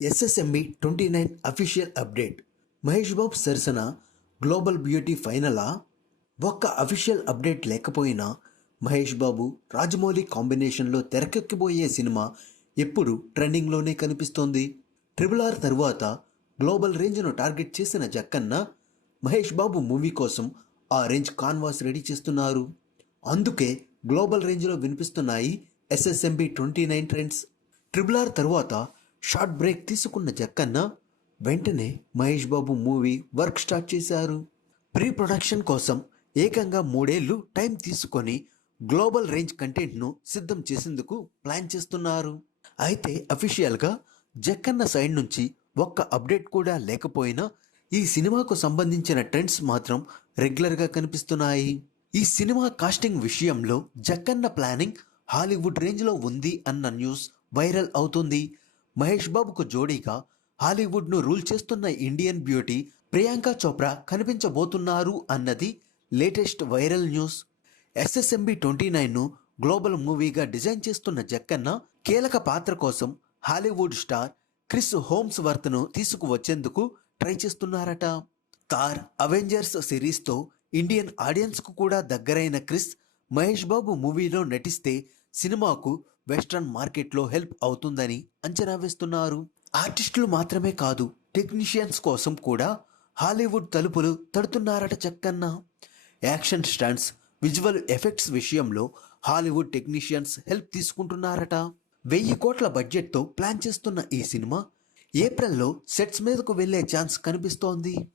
SSMB twenty nine official update Mahesh Babu సరసన global beauty ఫైనలా ఒక్క official update లేకపోయినా మహేష్ బాబు రాజమౌళి కాంబినేషన్లో తెరకెక్కిపోయే సినిమా ఎప్పుడు ట్రెండింగ్లోనే కనిపిస్తోంది. ట్రిపుల్ ఆర్ తరువాత గ్లోబల్ రేంజ్ను టార్గెట్ చేసిన జక్కన్న మహేష్ బాబు మూవీ కోసం ఆ రేంజ్ కాన్వాస్ రెడీ చేస్తున్నారు. అందుకే గ్లోబల్ రేంజ్లో వినిపిస్తున్నాయి SSMB twenty nine trends triple R తరువాత షార్ట్ బ్రేక్ తీసుకున్న జక్కన్న వెంటనే Mahesh Babu movie work start చేశారు. ప్రీ ప్రొడక్షన్ కోసం ఏకంగా మూడేళ్ళు టైం తీసుకొని గ్లోబల్ రేంజ్ కంటెంట్ను సిద్ధం చేసేందుకు ప్లాన్ చేస్తున్నారు. అయితే అఫీషియల్గా జక్కన్న సైడ్ నుంచి ఒక్క అప్డేట్ కూడా లేకపోయినా ఈ సినిమాకు సంబంధించిన ట్రెండ్స్ మాత్రం రెగ్యులర్గా కనిపిస్తున్నాయి. ఈ సినిమా కాస్టింగ్ విషయంలో జక్కన్న ప్లానింగ్ హాలీవుడ్ రేంజ్లో ఉంది అన్న న్యూస్ వైరల్ అవుతుంది. మహేష్ బాబుకు జోడీగా హాలీవుడ్ను రూల్ చేస్తున్న ఇండియన్ బ్యూటీ ప్రియాంక చోప్రా కనిపించబోతున్నారు అన్నది latest viral news. SSMB twenty నైన్ను global మూవీగా డిజైన్ చేస్తున్న జక్కన్న కీలక పాత్ర కోసం హాలీవుడ్ స్టార్ క్రిస్ హోమ్స్ వర్త్ను తీసుకువచ్చేందుకు ట్రై చేస్తున్నారట. తార్ అవెంజర్స్ సిరీస్తో ఇండియన్ ఆడియన్స్కు కూడా దగ్గరైన క్రిస్ మహేష్ బాబు మూవీలో నటిస్తే సినిమాకు వెస్ట్రన్ మార్కెట్లో హెల్ప్ అవుతుందని అంచనా వేస్తున్నారు. ఆర్టిస్టులు మాత్రమే కాదు టెక్నీషియన్స్ కోసం కూడా హాలీవుడ్ తలుపులు తడుతున్నారట Jakkanna. Action stunts visual effects విషయంలో హాలీవుడ్ టెక్నీషియన్స్ హెల్ప్ తీసుకుంటున్నారట. వెయ్యి కోట్ల బడ్జెట్తో ప్లాన్ చేస్తున్న ఈ సినిమా ఏప్రిల్లో సెట్స్ మీదకు వెళ్ళే ఛాన్స్ కనిపిస్తోంది.